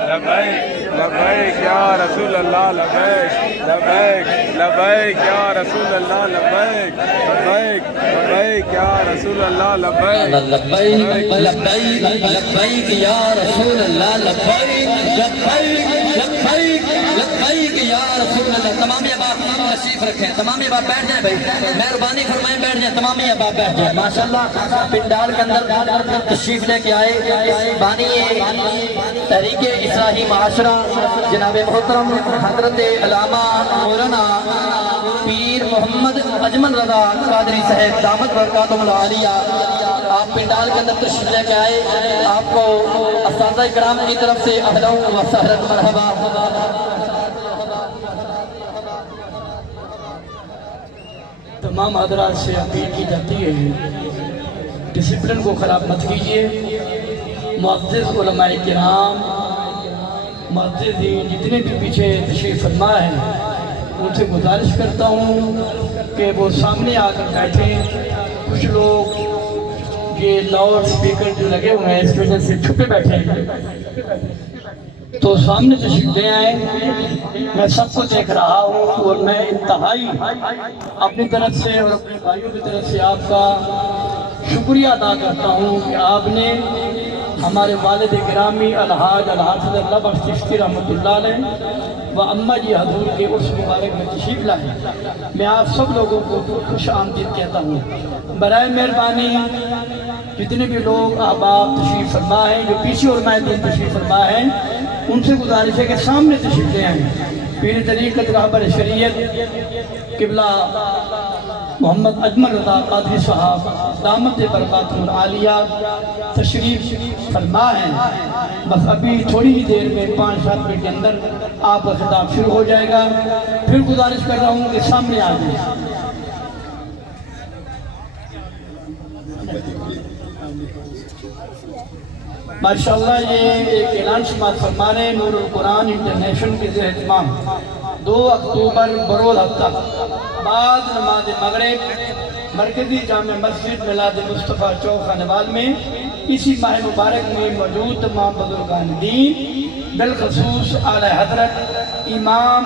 لبیک لبیک یا رسول اللہ لبیک لبیک لبیک یا رسول اللہ لبیک لبیک لبیک یا رسول اللہ لبیک لبیک لبیک لبیک یا رسول اللہ لبیک لبیک لبیک لبیک یا رسول اللہ۔ تمام احباب تشریف رکھیں، تمام احباب بیٹھ جائیں بھائی، مہربانی فرمائیں بیٹھ جائیں، تمام احباب بیٹھ جائیں۔ ماشاءاللہ پنڈال کے اندر تشریف لے کے آئے بانی تحریک اصلاحی معاشرہ جناب محترم حضرت علامہ مولانا پیر محمد اجمل رضا قادری صاحب دامت برکاتہم العالیہ، آپ پنڈال کے اندر تشریف لے کے آئے، آپ کو اساتذہ کرام کی طرف سے اہلا و سہلا مرحبا۔ تمام حضرات سے اپیل کی جاتی ہے ڈسپلن کو خراب مت کیجیے۔ معزز علماء کرام، معززین جتنے بھی پیچھے تشریف فرما ہیں، ان سے گزارش کرتا ہوں کہ وہ سامنے آ کر بیٹھیں۔ کچھ لوگ یہ لاؤڈ سپیکر جو لگے ہوئے ہیں اس وجہ سے چھپے بیٹھے ہیں، تو سامنے تشریف لے آئیں۔ میں سب کو دیکھ رہا ہوں اور میں انتہائی اپنی طرف سے اور اپنے بھائیوں کی طرف سے آپ کا شکریہ ادا کرتا ہوں کہ آپ نے ہمارے والد گرامی الحاج الحافظ اللہ بخش چشتی رحمۃ اللہ علیہ و اماں جی حضور کے عرس مبارک میں تشریف لائے۔ میں آپ سب لوگوں کو خوش آمدید کہتا ہوں۔ برائے مہربانی جتنے بھی لوگ احباب تشریف فرما ہیں، جو پیچھے علماء دین تشریف فرما ہیں، ان سے گزارش ہے کہ سامنے تشریف لے آئیں۔ پیر طریقت رہبر شریعت قبلہ محمد اجمل رضا قادری صاحب دامت برکاتہم العالیہ تشریف فرما ہیں۔ بس ابھی تھوڑی ہی دیر میں 5-7 منٹ کے اندر آپ کا خطاب شروع ہو جائے گا۔ پھر گزارش کر رہا ہوں کہ سامنے آ جائیں۔ ماشاءاللہ یہ ایک اعلان سماعت فرما رہے ہیں نور القرآن انٹرنیشنل کے زیر اہتمام 2 اکتوبر بروز ہفتہ بعد نماز مغرب مرکزی جامع مسجد میلاد مصطفیٰ چوک خانوال میں اسی ماہ مبارک میں موجود تمام بزرگان دین بالخصوص اعلی حضرت امام